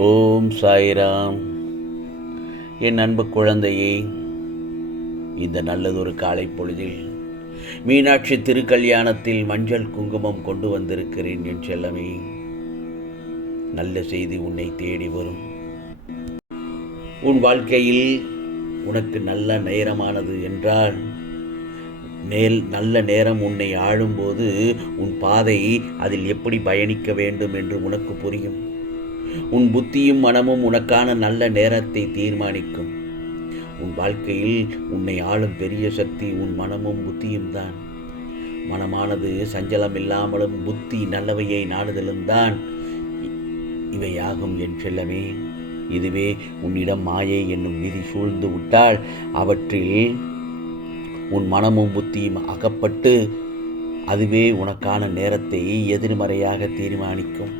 ஓம் சாய்ராம். என் அன்பு குழந்தையே, இந்த நல்லதொரு காலை பொழுதில் மீனாட்சி திருக்கல்யாணத்தில் மஞ்சள் குங்குமம் கொண்டு வந்திருக்கிறேன் என் செல்லமே. நல்ல செய்தி உன்னை தேடி வரும். உன் வாழ்க்கையில் உனக்கு நல்ல நேரமானது என்றால், நல்ல நேரம் உன்னை ஆளும்போது உன் பாதை அதில் எப்படி பயணிக்க வேண்டும் என்று உனக்கு புரியும். உன் புத்தியும் மனமும் உனக்கான நல்ல நேரத்தை தீர்மானிக்கும். உன் வாழ்க்கையில் உன்னை ஆளும் பெரிய சக்தி உன் மனமும் புத்தியும் தான். மனமானது சஞ்சலம் இல்லாமலும் புத்தி நல்லவையை நாடுதலும் தான் இவையாகும் என் செல்லமே. இதுவே உன்னிடம் மாயை என்னும் விதி சூழ்ந்து விட்டால் அவற்றில் உன் மனமும் புத்தியும் அகப்பட்டு அதுவே உனக்கான நேரத்தை எதிர்மறையாக தீர்மானிக்கும்.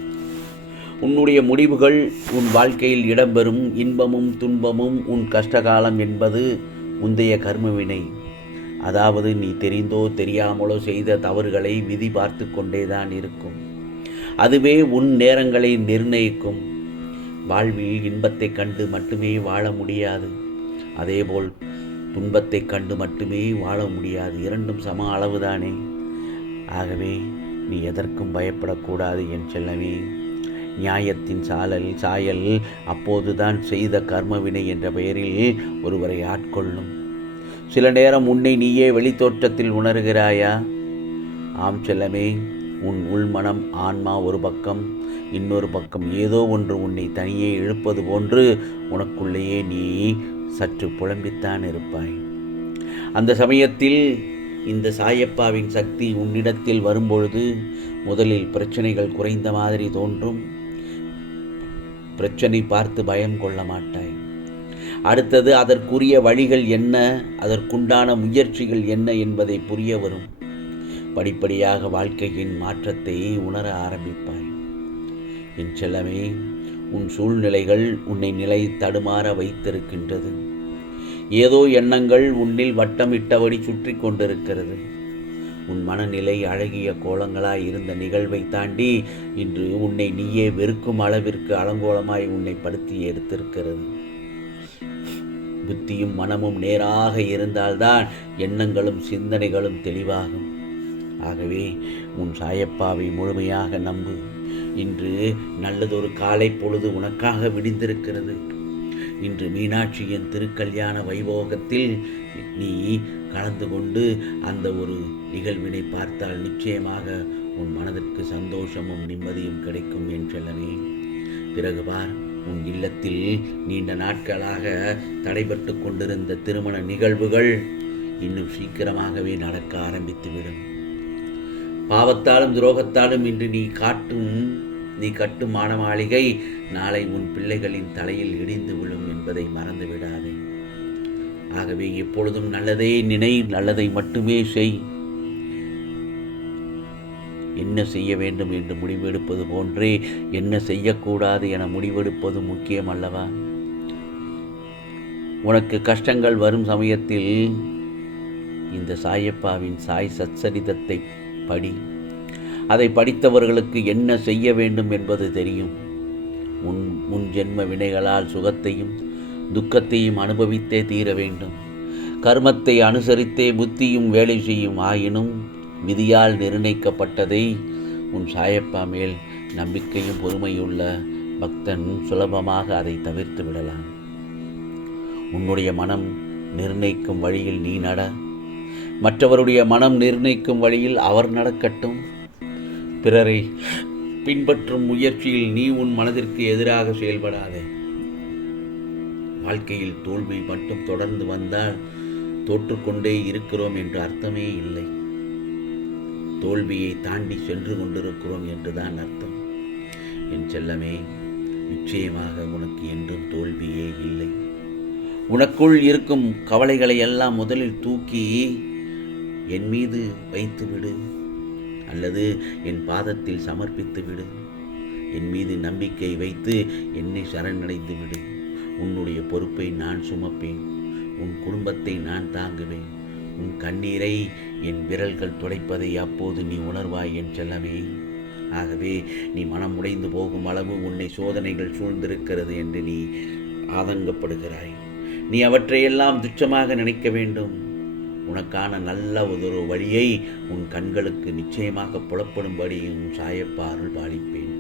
உன்னுடைய முடிவுகள் உன் வாழ்க்கையில் இடம்பெறும். இன்பமும் துன்பமும் உன் கஷ்டகாலம் என்பது முந்தைய கர்மவினை. அதாவது நீ தெரிந்தோ தெரியாமலோ செய்த தவறுகளை விதி பார்த்து கொண்டேதான் இருக்கும். அதுவே உன் நேரங்களை நிர்ணயிக்கும். வாழ்வில் இன்பத்தை கண்டு மட்டுமே வாழ முடியாது, அதேபோல் துன்பத்தை கண்டு மட்டுமே வாழ முடியாது. இரண்டும் சம அளவுதானே. ஆகவே நீ எதற்கும் பயப்படக்கூடாது என் செல்லமே. நியாயத்தின் சாயல் அப்போதுதான் செய்த கர்மவினை என்ற பெயரில் ஒருவரை ஆட்கொள்ளும். சில நேரம் உன்னை நீயே வெளித்தோற்றத்தில் உணர்கிறாயா? ஆம் செல்லமே, உன் உள்மனம் ஆன்மா ஒரு பக்கம், இன்னொரு பக்கம் ஏதோ ஒன்று உன்னை தனியே இழுப்பது போன்று உனக்குள்ளேயே நீ சற்று புலம்பித்தான் இருப்பாய். அந்த சமயத்தில் இந்த சாயப்பாவின் சக்தி உன்னிடத்தில் வரும்பொழுது முதலில் பிரச்சனைகள் குறைந்த மாதிரி தோன்றும். பிரச்சனை பார்த்து பயம் கொள்ள மாட்டாய். அடுத்தது அதற்குரிய வழிகள் என்ன, அதற்குண்டான முயற்சிகள் என்ன என்பதை புரிய வரும். படிப்படியாக வாழ்க்கையின் மாற்றத்தை உணர ஆரம்பிப்பாய். என் செல்லமே, உன் சூழ்நிலைகள் உன்னை நிலை தடுமாற வைத்திருக்கின்றது. ஏதோ எண்ணங்கள் உன்னில் வட்டமிட்டபடி சுற்றி கொண்டிருக்கிறது. உன் மனநிலை அழகிய கோலங்களாய் இருந்த நிகழ்வை தாண்டி இன்று உன்னை நீயே வெறுக்கும் அளவிற்கு அலங்கோலமாய் உன்னை படுத்தி எடுத்திருக்கிறது. புத்தியும் மனமும் நேராக இருந்தால்தான் எண்ணங்களும் சிந்தனைகளும் தெளிவாகும். ஆகவே உன் சாயப்பாவை முழுமையாக நம்பு. இன்று நல்லதொரு காலை பொழுது உனக்காக விடிந்திருக்கிறது. இன்று மீனாட்சியின் திருக்கல்யாண வைபோகத்தில் நீ கலந்து கொண்டு அந்த ஒரு நிகழ்வினை பார்த்தால் நிச்சயமாக உன் மனதிற்கு சந்தோஷமும் நிம்மதியும் கிடைக்கும் என் செல்லமே. பிறகு பார், உன் இல்லத்தில் நீண்ட நாட்களாக தடைபட்டு கொண்டிருந்த திருமண நிகழ்வுகள் இன்னும் சீக்கிரமாகவே நடக்க ஆரம்பித்துவிடும். பாவத்தாலும் துரோகத்தாலும் இன்று நீ கட்டும் மான மாளிகை நாளை உன் பிள்ளைகளின் தலையில் இடிந்து விழும் என்பதை மறந்து விடாதே. ஆகவே எப்பொழுதும் நல்லதே நினை, நல்லதை மட்டுமே செய். என்ன செய்ய வேண்டும் என்று முடிவெடுப்பது போன்றே என்ன செய்யக்கூடாது என முடிவெடுப்பது முக்கியம் அல்லவா? உனக்கு கஷ்டங்கள் வரும் சமயத்தில் இந்த சாயப்பாவின் சாய் சச்சரிதத்தை படி. அதை படித்தவர்களுக்கு என்ன செய்ய வேண்டும் என்பது தெரியும். முன் ஜென்ம வினைகளால் சுகத்தையும் துக்கத்தையும் அனுபவித்தே தீர வேண்டும். கர்மத்தை அனுசரித்தே புத்தியும் வேலை செய்யும். ஆயினும் விதியால் நிர்ணயிக்கப்பட்டதை உன் சாயப்பா மேல் நம்பிக்கையும் பொறுமையுள்ள பக்தன் சுலபமாக அதை தவிர்த்து விடலாம். உன்னுடைய மனம் நிர்ணயிக்கும் வழியில் நீ நட. மற்றவருடைய மனம் நிர்ணயிக்கும் வழியில் அவர் நடக்கட்டும். பிறரை பின்பற்றும் முயற்சியில் நீ உன் மனதிற்கு எதிராக செயல்படாதே. வாழ்க்கையில் தோல்வி மட்டும் தொடர்ந்து வந்தால் தோற்றுக்கொண்டே இருக்கிறோம் என்று அர்த்தமே இல்லை. தோல்வியை தாண்டி சென்று கொண்டிருக்கிறோம் என்றுதான் அர்த்தம். என் செல்லமே, நிச்சயமாக உனக்கு என்றும் தோல்வியே இல்லை. உனக்குள் இருக்கும் கவலைகளை எல்லாம் முதலில் தூக்கி என் மீது வைத்துவிடு, அல்லது என் பாதத்தில் சமர்ப்பித்து விடு. என் மீது நம்பிக்கை வைத்து என்னை சரணடைந்து விடு. உன்னுடைய பொறுப்பை நான் சுமப்பேன். உன் குடும்பத்தை நான் தாங்குவேன். உன் கண்ணீரை என் விரல்கள் துடைப்பதை அப்போது நீ உணர்வாய் என் செல்லமே. ஆகவே நீ மனம் உடைந்து போகும் அளவு உன்னை சோதனைகள் சூழ்ந்திருக்கிறது என்று நீ ஆதங்கப்படுகிறாய். நீ அவற்றையெல்லாம் துச்சமாக நினைக்க வேண்டும். உனக்கான நல்ல ஒரு வழியை உன் கண்களுக்கு நிச்சயமாக புலப்படும்படி உன் சாயப்பா அருள் பாலிப்பேன்.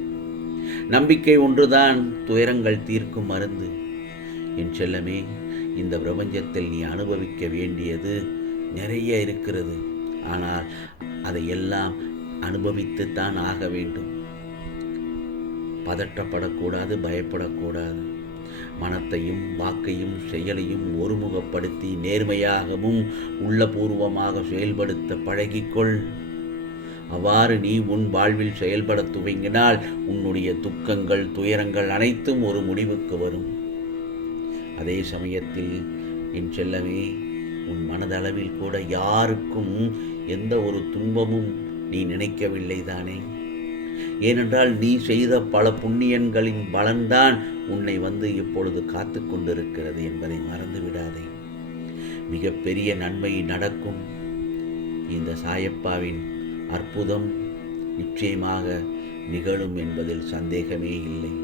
நம்பிக்கை ஒன்றுதான் துயரங்கள் தீர்க்கும் மருந்து. என் செல்லமே, இந்த பிரபஞ்சத்தில் நீ அனுபவிக்க வேண்டியது நிறைய இருக்கிறது. ஆனால் அதையெல்லாம் அனுபவித்துத்தான் ஆக வேண்டும். பதற்றப்படக்கூடாது, பயப்படக்கூடாது. மனத்தையும் வாக்கையும் செயலையும் ஒருமுகப்படுத்தி நேர்மையாகவும் உள்ளபூர்வமாக செயல்படுத்த பழகிக்கொள். அவ்வாறு நீ உன் வாழ்வில் செயல்பட துவங்கினால் உன்னுடைய துக்கங்கள் துயரங்கள் அனைத்தும் ஒரு முடிவுக்கு வரும். அதே சமயத்தில் என் செல்லமே, உன் மனதளவில் கூட யாருக்கும் எந்த ஒரு துன்பமும் நீ நினைக்கவில்லை தானே? ஏனென்றால் நீ செய்த பல புண்ணியன்களின் பலன்தான் உன்னை வந்து இப்பொழுது காத்து கொண்டிருக்கிறது என்பதை மறந்துவிடாதே. மிகப்பெரிய நன்மை நடக்கும். இந்த சாயப்பாவின் அற்புதம் நிச்சயமாக நிகழும் என்பதில் சந்தேகமே இல்லை.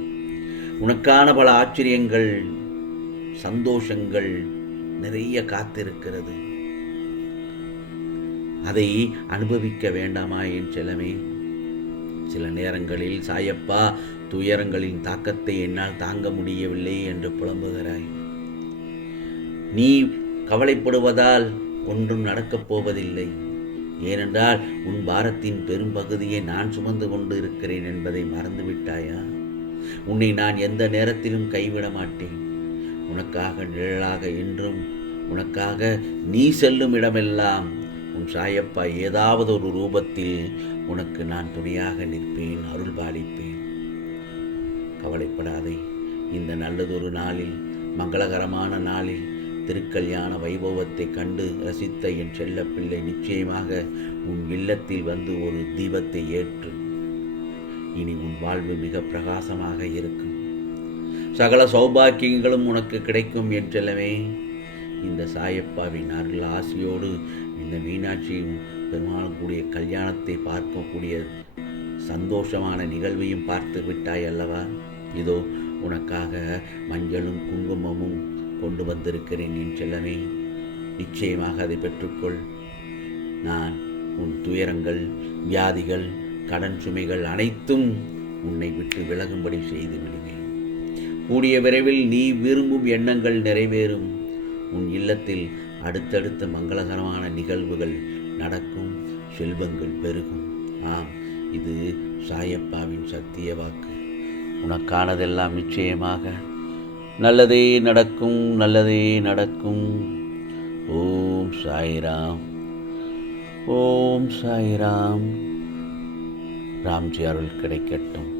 உனக்கான பல ஆச்சரியங்கள் சந்தோஷங்கள் நிறைய காத்திருக்கிறது. அதை அனுபவிக்க வேண்டாமா என் செல்லமே? சில நேரங்களில் சாயப்பா, துயரங்களின் தாக்கத்தை என்னால் தாங்க முடியவில்லை என்று புலம்புகிறாய். நீ கவலைப்படுவதால் ஒன்றும் நடக்கப் போவதில்லை. ஏனென்றால் உன் பாரத்தின் பெரும்பகுதியை நான் சுமந்து கொண்டு இருக்கிறேன் என்பதை மறந்துவிட்டாயா? உன்னை நான் எந்த நேரத்திலும் கைவிட மாட்டேன். உனக்காக நிழலாக என்றும், உனக்காக நீ செல்லும் இடமெல்லாம் உன் சாயப்பா ஏதாவது ஒரு ரூபத்தில் உனக்கு நான் துணையாக நிற்பேன், அருள் பாலிப்பேன். கவலைப்படாதே. இந்த நல்லதொரு நாளில், மங்களகரமான நாளில் திருக்கல்யாண வைபவத்தை கண்டு ரசித்த என் செல்ல பிள்ளை நிச்சயமாக உன் இல்லத்தில் வந்து ஒரு தீபத்தை ஏற்று. இனி உன் வாழ்வு மிக பிரகாசமாக இருக்கும். சகல சௌபாக்கியங்களும் உனக்கு கிடைக்கும் என் செல்லமே. இந்த சாயப்பாவின் அருள் ஆசையோடு இந்த மீனாட்சியும் பெருமாளுடைய கல்யாணத்தை பார்க்கக்கூடிய சந்தோஷமான நிகழ்வையும் பார்த்து விட்டாய் அல்லவா? இதோ உனக்காக மஞ்சளும் குங்குமமும் கொண்டு வந்திருக்கிறேன் என் செல்லமே. நிச்சயமாக அதை பெற்றுக்கொள். நான் உன் துயரங்கள், வியாதிகள், கடன் சுமைகள் அனைத்தும் உன்னை விட்டு விலகும்படி செய்து விடுவேன். கூடிய விரைவில் நீ விரும்பும் எண்ணங்கள் நிறைவேறும். உன் இல்லத்தில் அடுத்தடுத்த மங்களகரமான நிகழ்வுகள் நடக்கும், செல்வங்கள் பெருகும். ஆம், இது சாயப்பாவின் சத்திய வாக்கு. உனக்கானதெல்லாம் நிச்சயமாக நல்லதே நடக்கும், நல்லதே நடக்கும். ஓம் சாய்ராம், ஓம் சாய்ராம். ராம்ஜி அருள் கிடைக்கட்டும்.